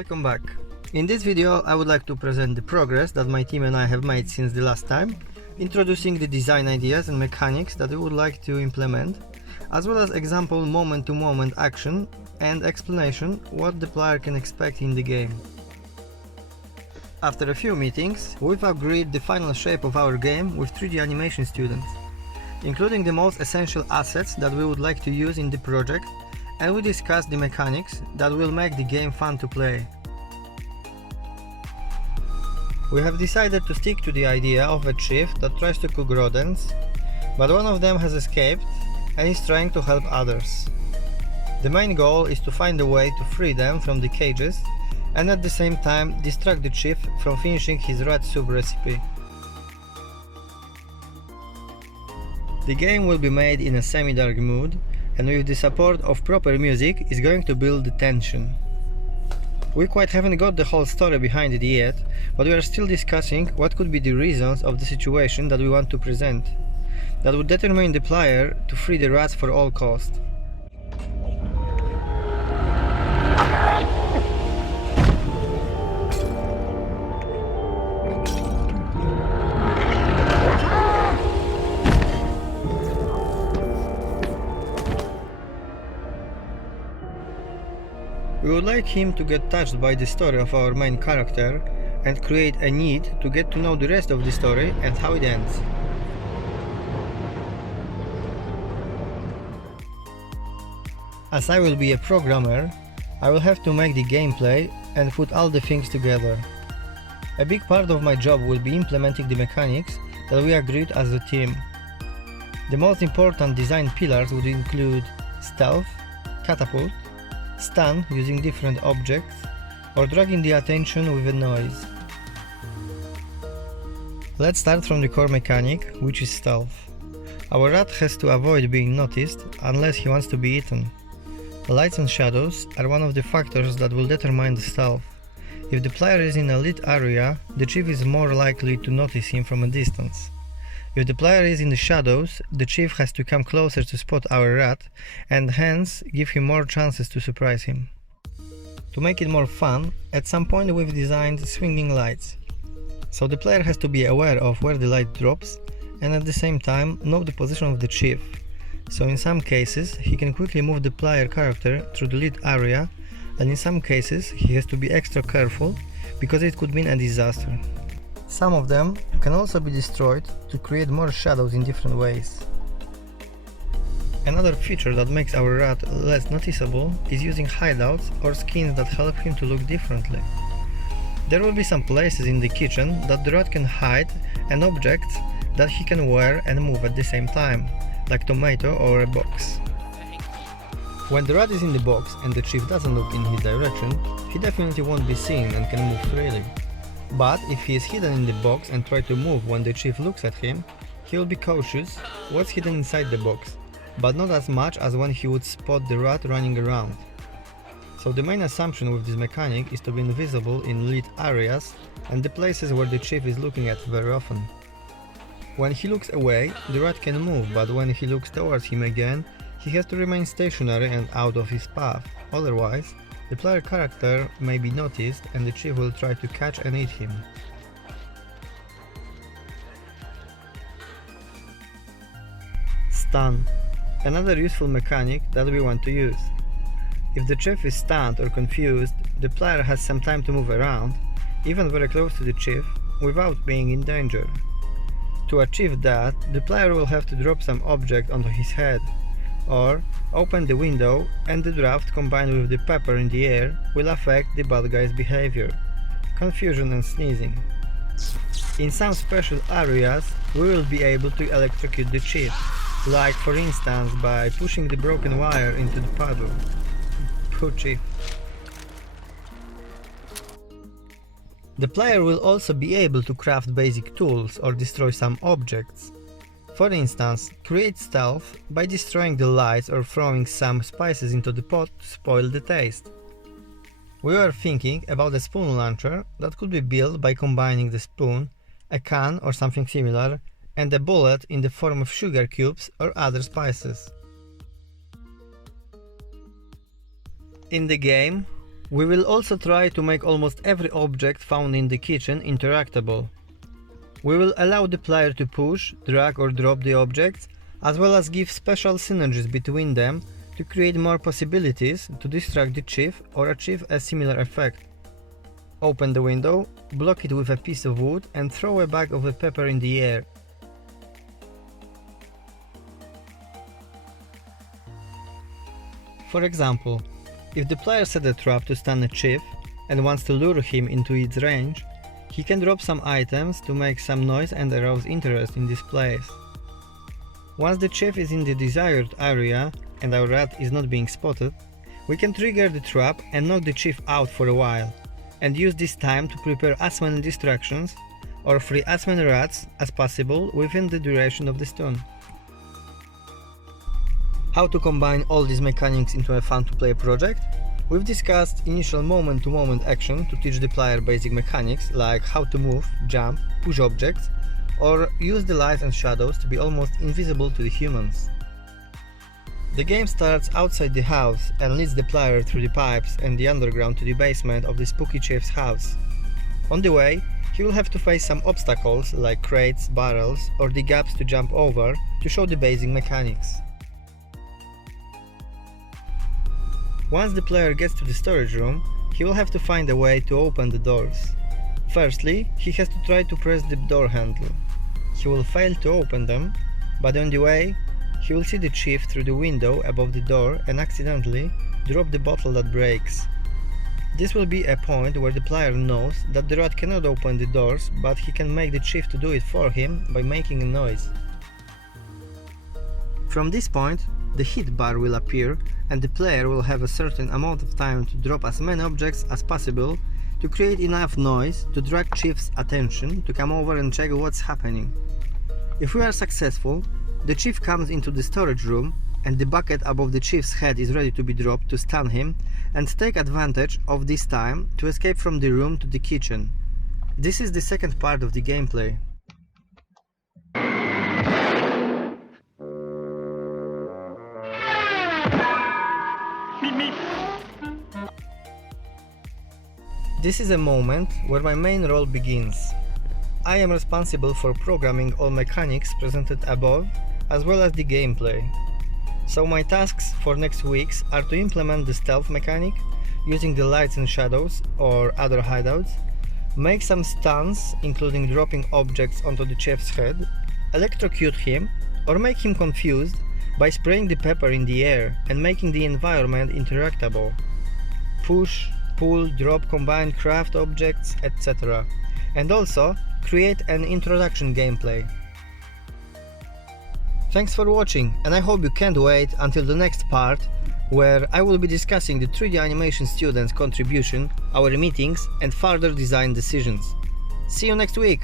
Welcome back. In this video I would like to present the progress that my team and I have made since the last time, introducing the design ideas and mechanics that we would like to implement, as well as example moment-to-moment action and explanation what the player can expect in the game. After a few meetings, we've agreed the final shape of our game with 3D animation students, including the most essential assets that we would like to use in the project, and we discussed the mechanics that will make the game fun to play. We have decided to stick to the idea of a chief that tries to cook rodents, but one of them has escaped and is trying to help others. The main goal is to find a way to free them from the cages and at the same time distract the chief from finishing his rat soup recipe. The game will be made in a semi-dark mood, and with the support of proper music is going to build the tension. We quite haven't got the whole story behind it yet, but we are still discussing what could be the reasons of the situation that we want to present. That would determine the player to free the rats for all cost. We would like him to get touched by the story of our main character and create a need to get to know the rest of the story and how it ends. As I will be a programmer, I will have to make the gameplay and put all the things together. A big part of my job will be implementing the mechanics that we agreed as a team. The most important design pillars would include stealth, catapult, stun using different objects, or dragging the attention with a noise. Let's start from the core mechanic, which is stealth. Our rat has to avoid being noticed unless he wants to be eaten. Lights and shadows are one of the factors that will determine the stealth. If the player is in a lit area, the chief is more likely to notice him from a distance. If the player is in the shadows, the chief has to come closer to spot our rat and hence give him more chances to surprise him. To make it more fun, at some point we've designed swinging lights. So the player has to be aware of where the light drops and at the same time know the position of the chief. So in some cases he can quickly move the player character through the lit area, and in some cases he has to be extra careful because it could mean a disaster. Some of them can also be destroyed to create more shadows in different ways. Another feature that makes our rat less noticeable is using hideouts or skins that help him to look differently. There will be some places in the kitchen that the rat can hide and objects that he can wear and move at the same time, like tomato or a box. When the rat is in the box and the chief doesn't look in his direction, he definitely won't be seen and can move freely. But if he is hidden in the box and try to move when the chief looks at him, he will be cautious what's hidden inside the box, but not as much as when he would spot the rat running around. So the main assumption with this mechanic is to be invisible in lit areas and the places where the chief is looking at very often. When he looks away, the rat can move, but when he looks towards him again, he has to remain stationary and out of his path, otherwise the player character may be noticed and the chief will try to catch and eat him. Stun. Another useful mechanic that we want to use. If the chief is stunned or confused, the player has some time to move around, even very close to the chief, without being in danger. To achieve that, the player will have to drop some object onto his head, or open the window, and the draft combined with the pepper in the air will affect the bad guy's behavior, confusion and sneezing. In some special areas we will be able to electrocute the chief, like for instance by pushing the broken wire into the puddle. Poor chief. The player will also be able to craft basic tools or destroy some objects. For instance, create stealth by destroying the lights or throwing some spices into the pot to spoil the taste. We were thinking about a spoon launcher that could be built by combining the spoon, a can or something similar, and a bullet in the form of sugar cubes or other spices. In the game, We will also try to make almost every object found in the kitchen interactable. We will allow the player to push, drag or drop the objects, as well as give special synergies between them to create more possibilities to distract the chief or achieve a similar effect. Open the window, block it with a piece of wood and throw a bag of pepper in the air. For example, if the player set a trap to stun a chief and wants to lure him into its range, he can drop some items to make some noise and arouse interest in this place. Once the chief is in the desired area and our rat is not being spotted, we can trigger the trap and knock the chief out for a while, and use this time to prepare as many distractions or free as many rats as possible within the duration of the stun. How to combine all these mechanics into a fun-to-play project? We've discussed initial moment-to-moment action to teach the player basic mechanics like how to move, jump, push objects, or use the lights and shadows to be almost invisible to the humans. The game starts outside the house and leads the player through the pipes and the underground to the basement of the spooky chief's house. On the way, he will have to face some obstacles like crates, barrels, or the gaps to jump over to show the basic mechanics. Once the player gets to the storage room, he will have to find a way to open the doors. Firstly, he has to try to press the door handle. He will fail to open them, but on the way, he will see the chief through the window above the door and accidentally drop the bottle that breaks. This will be a point where the player knows that the rat cannot open the doors, but he can make the chief to do it for him by making a noise. From this point, the hit bar will appear and the player will have a certain amount of time to drop as many objects as possible to create enough noise to drag chief's attention to come over and check what's happening. If we are successful, the chief comes into the storage room and the bucket above the chief's head is ready to be dropped to stun him and take advantage of this time to escape from the room to the kitchen. This is the second part of the gameplay. This is a moment where my main role begins. I am responsible for programming all mechanics presented above, as well as the gameplay. So my tasks for next weeks are to implement the stealth mechanic, using the lights and shadows or other hideouts, make some stuns, including dropping objects onto the chief's head, electrocute him, or make him confused by spraying the pepper in the air and making the environment interactable. Push, pull, drop, combine, craft objects, etc. And also create an introduction gameplay. Thanks for watching, and I hope you can't wait until the next part, where I will be discussing the 3D animation students' contribution, our meetings and further design decisions. See you next week!